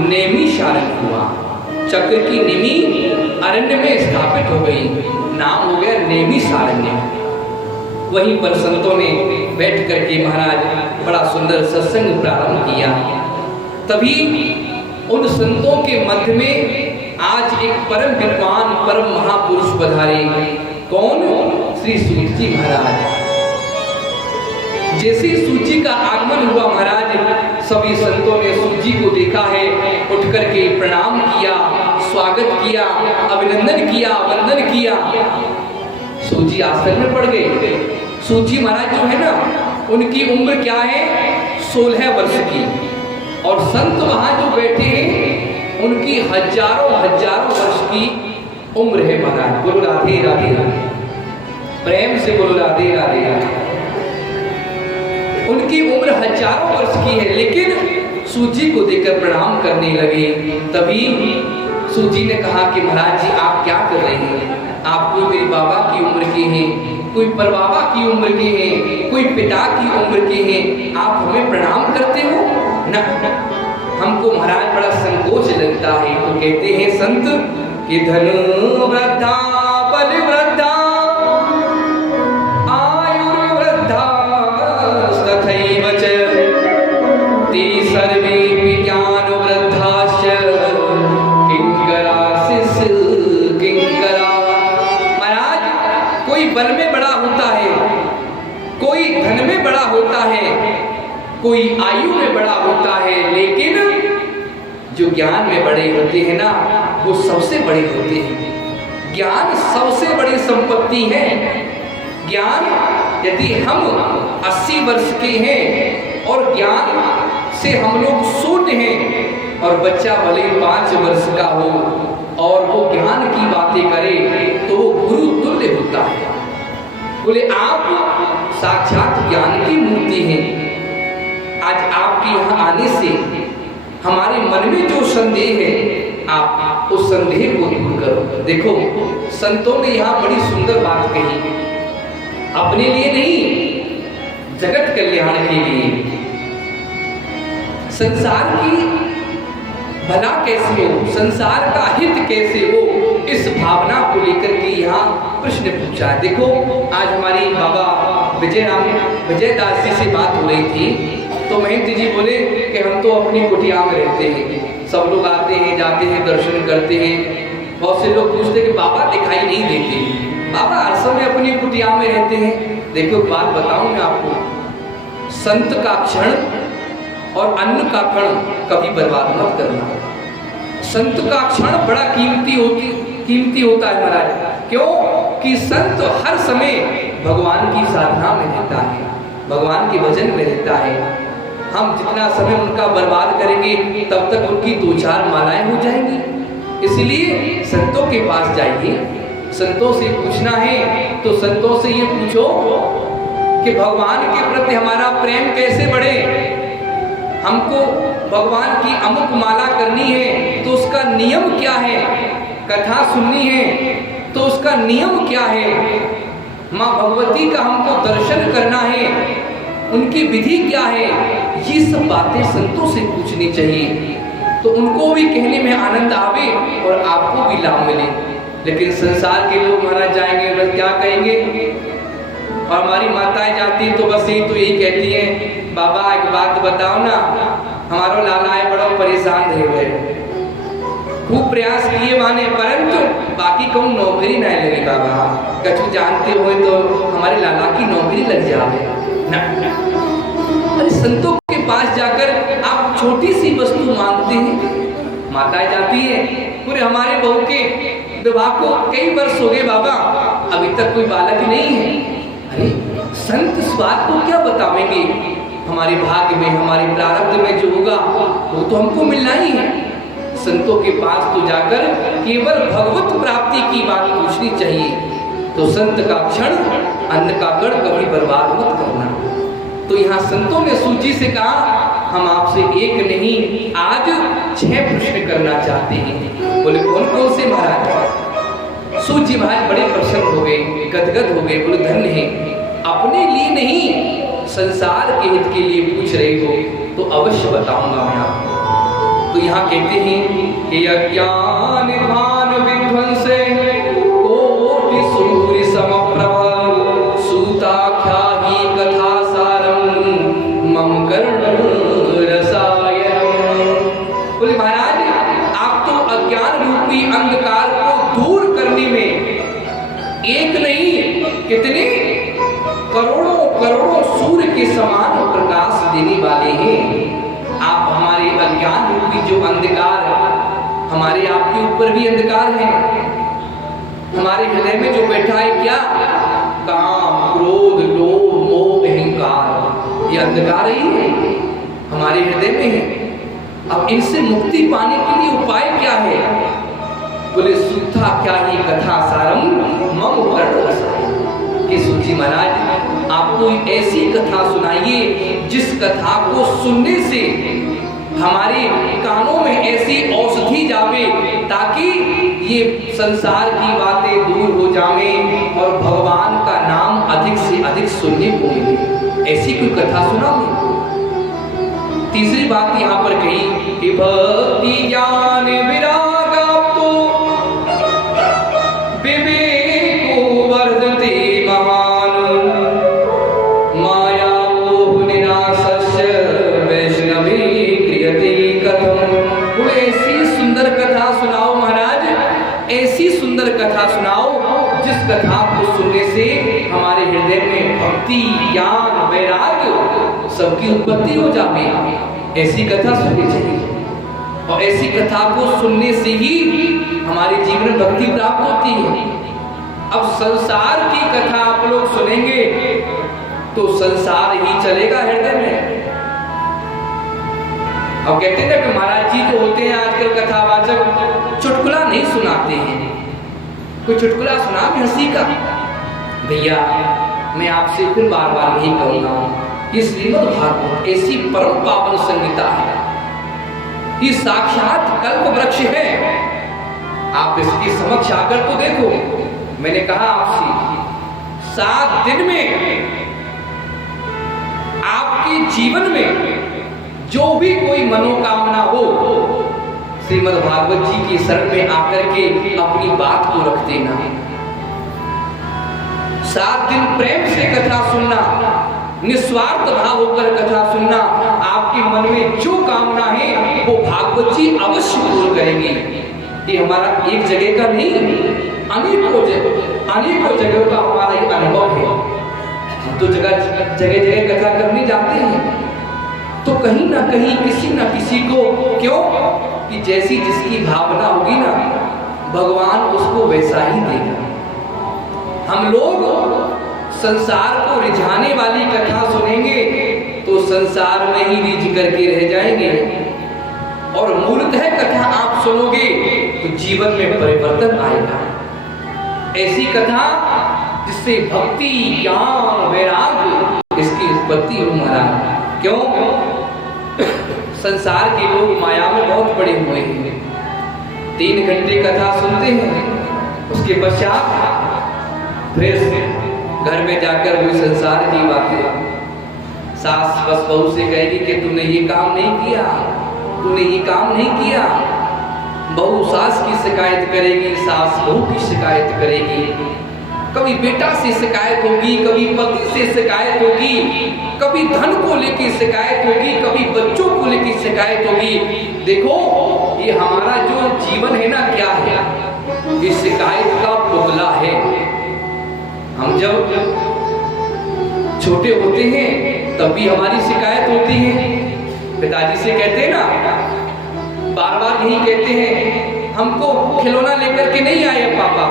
नेमिषारण्य हुआ। चक्र की निमि अरण्य में स्थापित हो गई, नाम हो गया नेमिषारण्य। वहीं पर संतों ने बैठ करके महाराज बड़ा सुंदर सत्संग प्रारंभ किया। तभी उन संतों के मध्य में आज एक परम विद्वान परम महापुरुष पधारे। कौन? श्री सूत जी महाराज। जैसे सूची का आगमन हुआ महाराज, सभी संतों ने सूची को देखा है, उठ करके प्रणाम किया, स्वागत किया, अभिनंदन किया, वंदन किया। सूची आसन में पड़ गए। सूची महाराज जो है ना, उनकी उम्र क्या है? 16 वर्ष की। और संत वहां जो बैठे हैं उनकी हजारों वर्ष की उम्र है महाराज। बोलो राधे राधे राधे, प्रेम से बोलो राधे राधे राधे। उनकी उम्र हजारों वर्ष की है, लेकिन सूजी को देखकर प्रणाम करने लगे। तभी सूजी ने कहा कि महाराज जी आप क्या कर रहे हैं? आप कोई मेरे बाबा की उम्र के हैं, कोई परबाबा की उम्र के हैं, कोई पिता की उम्र के हैं, आप हमें प्रणाम करते हो ना? हमको महाराज बड़ा संकोच लगता है। तो कहते हैं संत कि धन वृद्धा बल वृद्धा बल में बड़ा होता है, कोई धन में बड़ा होता है, कोई आयु में बड़ा होता है, लेकिन जो ज्ञान में बड़े होते हैं ना, वो सबसे बड़े होते हैं। ज्ञान सबसे बड़ी संपत्ति है। ज्ञान यदि हम 80 वर्ष के हैं और ज्ञान से हम लोग शून्य हैं, और बच्चा भले 5 वर्ष का हो और वो ज्ञान की बातें करे तो वो गुरु तुल्य होता है। बोले आप साक्षात ज्ञान की मूर्ति हैं। आज आपके यहाँ आने से हमारे मन में जो संदेह है, आप उस संदेह को दूर करो। देखो संतों ने यहाँ बड़ी सुंदर बात कही, अपने लिए नहीं, जगत कल्याण के लिए। संसार की भला कैसे हो, संसार का हित कैसे हो, इस भावना को लेकर के यहाँ प्रश्न पूछा है। देखो आज हमारी बाबा विजयदास जी से बात हो रही थी, तो महंत जी बोले कि हम तो अपनी कुटिया में रहते हैं, सब लोग आते हैं जाते हैं दर्शन करते हैं। बहुत से लोग पूछते कि बाबा दिखाई नहीं देते, बाबा हर समय अपनी कुटिया में रहते हैं। देखो बात बताऊं मैं आपको, संत का क्षण और अन्न का कण कभी बर्बाद मत करना। संत का क्षण बड़ा कीमती होता है महाराज। क्यों? कि संत हर समय भगवान की साधना में रहता है, भगवान के भजन में रहता है। हम जितना समय उनका बर्बाद करेंगे तब तक उनकी 2-4 मालाएं हो जाएंगी। इसलिए संतों के पास जाइए, संतों से पूछना है तो संतों से ये पूछो कि भगवान के प्रति हमारा प्रेम कैसे बढ़े। हमको भगवान की अमुक माला करनी है तो उसका नियम क्या है, कथा सुननी है तो उसका नियम क्या है, माँ भगवती का हमको दर्शन करना है, उनकी विधि क्या है, ये सब बातें संतों से पूछनी चाहिए। तो उनको भी कहने में आनंद आवे और आपको भी लाभ मिले। लेकिन संसार के लोग महाराज जाएंगे बस क्या कहेंगे, और हमारी माताएं जाती हैं तो बस यही कहती हैं, बाबा एक बात बताओ ना, हमारो लाला है बड़ा परेशान रहे हुए, खूब प्रयास किए माने परंतु बाकी कहूँ नौकरी नहीं लगी। बाबा कछु जानते हो तो हमारे लाला की नौकरी लग जाए ना। अरे संतों के पास जाकर आप छोटी सी वस्तु मांगते हैं, माताएं जाती है पूरे हमारे बहू के विवाह को कई वर्ष हो गए बाबा, अभी तक कोई बालक नहीं है। अरे संत इस बात को क्या बतावेंगे, हमारे भाग्य में हमारे प्रारब्ध में जो होगा वो तो हमको मिलना ही है। संतों के पास तो जाकर केवल भगवत प्राप्ति की बात पूछनी चाहिए। तो संत का क्षण अन्न का कण कभी बर्बाद मत करना। तो यहाँ संतों ने सूची से कहा हम आपसे एक नहीं आज 6 प्रश्न करना चाहते हैं। बोले कौन कौन से महाराज? सूची महाराज बड़े प्रसन्न हो गए, गदगद हो गए, बोले धन्य है, अपने लिए नहीं संसार के हित के लिए पूछ रहे हो तो अवश्य बताऊंगा मैं आपको। तो यहाँ कहते हैं कि अज्ञान भान विध्वंसे कोटि सूर्य समप्रभ सूताख्या ही कथा सारम मम कर्ण रसायनम। बोले महाराज आप तो अज्ञान रूपी अंधकार को दूर करने में एक नहीं कितने करोड़ों करोड़ों सूर्य के समान प्रकाश देने वाले हैं। आप हमारे अज्ञान रूपी जो अंधकार हमारे आपके ऊपर भी अंधकार है, हमारे हृदय में जो बैठा है क्या, काम क्रोध लोभ मोह अहंकार, ये अंधकार ही है हमारे हृदय में है। अब इनसे मुक्ति पाने के लिए उपाय क्या है? बोले सूथा क्या ही कथा सारम मम कर्ण रसायनम। कि सूची महाराज आप कोई ऐसी कथा सुनाइए जिस कथा को सुनने से हमारे कानों में ऐसी औषधि जावे ताकि ये संसार की बातें दूर हो जावे और भगवान का नाम अधिक से अधिक सुनने को मिले। ऐसी कोई कथा सुनाओ। तीसरी बात यहाँ पर कही कि भक्ति ज्ञान विराग तो विवेको वर्धते महान माया मोह निराशस्य वैष्णवी क्रियते कथम। बोले ऐसी सुंदर कथा सुनाओ महाराज, ऐसी सुंदर कथा सुनाओ जिस कथा को सुनने से हमारे हृदय में भक्ति ज्ञान वैराग्य सबकी उत्पत्ति हो जाती है। ऐसी कथा सुननी चाहिए और ऐसी कथा को सुनने से ही हमारे जीवन में भक्ति प्राप्त होती है। अब संसार की कथा आप लोग सुनेंगे तो संसार ही चलेगा हृदय में। अब कहते हैं ना कि महाराज जी जो होते हैं आजकल कथावाचक चुटकुला नहीं सुनाते हैं। कोई चुटकुला सुना भी हंसी का, भैया मैं आपसे फिर बार बार यही कहूंगा, ये श्रीमद् भागवत ऐसी परम पावन संगीता है, ये साक्षात कल्प वृक्ष है। आप इसकी समक्ष आकर तो देखो। मैंने कहा आपसे 7 दिन में आपके जीवन में जो भी कोई मनोकामना हो श्रीमद् भागवत जी की शरण में आकर के अपनी बात को रख देना। 7 दिन प्रेम से कथा सुनना, निस्वार्थ भाव होकर कथा सुनना, आपके मन में जो कामना है वो भागवत जी अवश्य पूर्ण करेंगे। ये हमारा एक जगह का नहीं, अनेकों जगहों का हमारा ये अनुभव है। हम तो जगह जगह कथा करने जाते हैं तो कहीं ना कहीं किसी ना किसी को, क्यों कि जैसी जिसकी भावना होगी ना भगवान उसको वैसा ही देगा। हम लोग संसार को रिझाने वाली कथा सुनेंगे तो संसार में ही रिझ करके रह जाएंगे, और मूलतः कथा आप सुनोगे तो जीवन में परिवर्तन आएगा। ऐसी कथा जिससे भक्ति ज्ञान वैराग्य इसकी उत्पत्ति हो महाराज। क्यों? संसार के लोग माया में बहुत पड़े हुए हैं। 3 घंटे कथा सुनते हैं, उसके पश्चात फिर घर में जाकर वही संसार की बातें। सास बस बहू से कहेगी कि तूने ये काम नहीं किया, तूने ये काम नहीं किया। बहू सास की शिकायत करेगी, सास बहू की शिकायत करेगी। कभी बेटा से शिकायत होगी, कभी पति से शिकायत होगी, कभी धन को लेकर शिकायत होगी, कभी बच्चों को लेकर शिकायत होगी। देखो ये हमारा जो जीवन है ना क्या है, ये शिकायत का पुतला है। हम जब छोटे होते हैं तब भी हमारी शिकायत होती है। पिताजी से कहते हैं ना, बार बार यही कहते हैं, हमको खिलौना लेकर के नहीं आए पापा,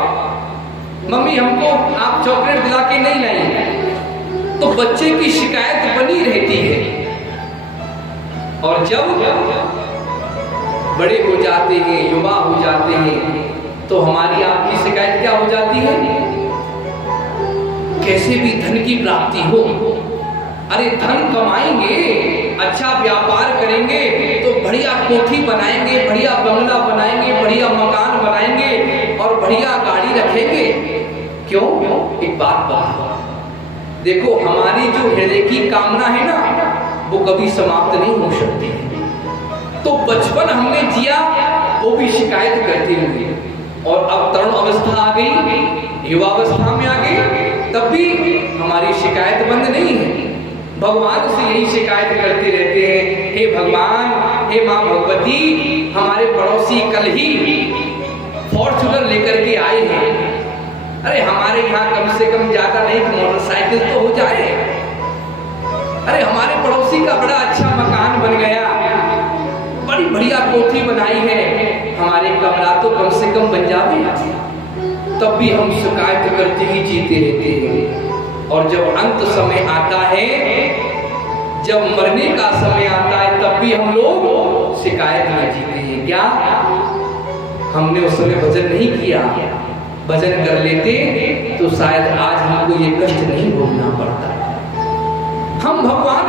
मम्मी हमको आप चॉकलेट दिला के नहीं लाई। तो बच्चे की शिकायत बनी रहती है। और जब बड़े हो जाते हैं, युवा हो जाते हैं, तो हमारी आपकी शिकायत क्या हो जाती है? कैसे भी धन की प्राप्ति हो। अरे धन कमाएंगे, अच्छा व्यापार करेंगे तो बढ़िया कोठी बनाएंगे, बढ़िया बंगला बनाएंगे, बढ़िया मकान बनाएंगे और बढ़िया गाड़ी रखेंगे। क्यों? एक बात बताओ, देखो हमारी जो हृदय की कामना है ना वो कभी समाप्त नहीं हो सकती। तो बचपन हमने जिया वो भी शिकायत करते हुए, और अब तरुण अवस्था आ गई, युवावस्था में आ गई, तब भी हमारी शिकायत बंद नहीं है। भगवान से यही शिकायत करते रहते हैं, हे भगवान, हे माँ भगवती, हमारे पड़ोसी कल ही फॉर्च्यूनर लेकर के आए हैं। अरे हमारे यहाँ कम से कम ज्यादा नहीं, मोटरसाइकिल तो हो जाए। अरे हमारे पड़ोसी का बड़ा अच्छा मकान बन गया, बड़ी बढ़िया कोठी बनाई है, हमारे कमरा तो कम से कम बन जावे। तब भी हम शिकायत करते ही जीते रहते हैं। और जब अंत समय आता है, जब मरने का समय आता है, तब भी हम लोग शिकायत में जीते हैं। क्या हमने उस समय भजन नहीं किया? भजन कर लेते तो शायद आज हमको ये कष्ट नहीं भोगना पड़ता। हम भगवान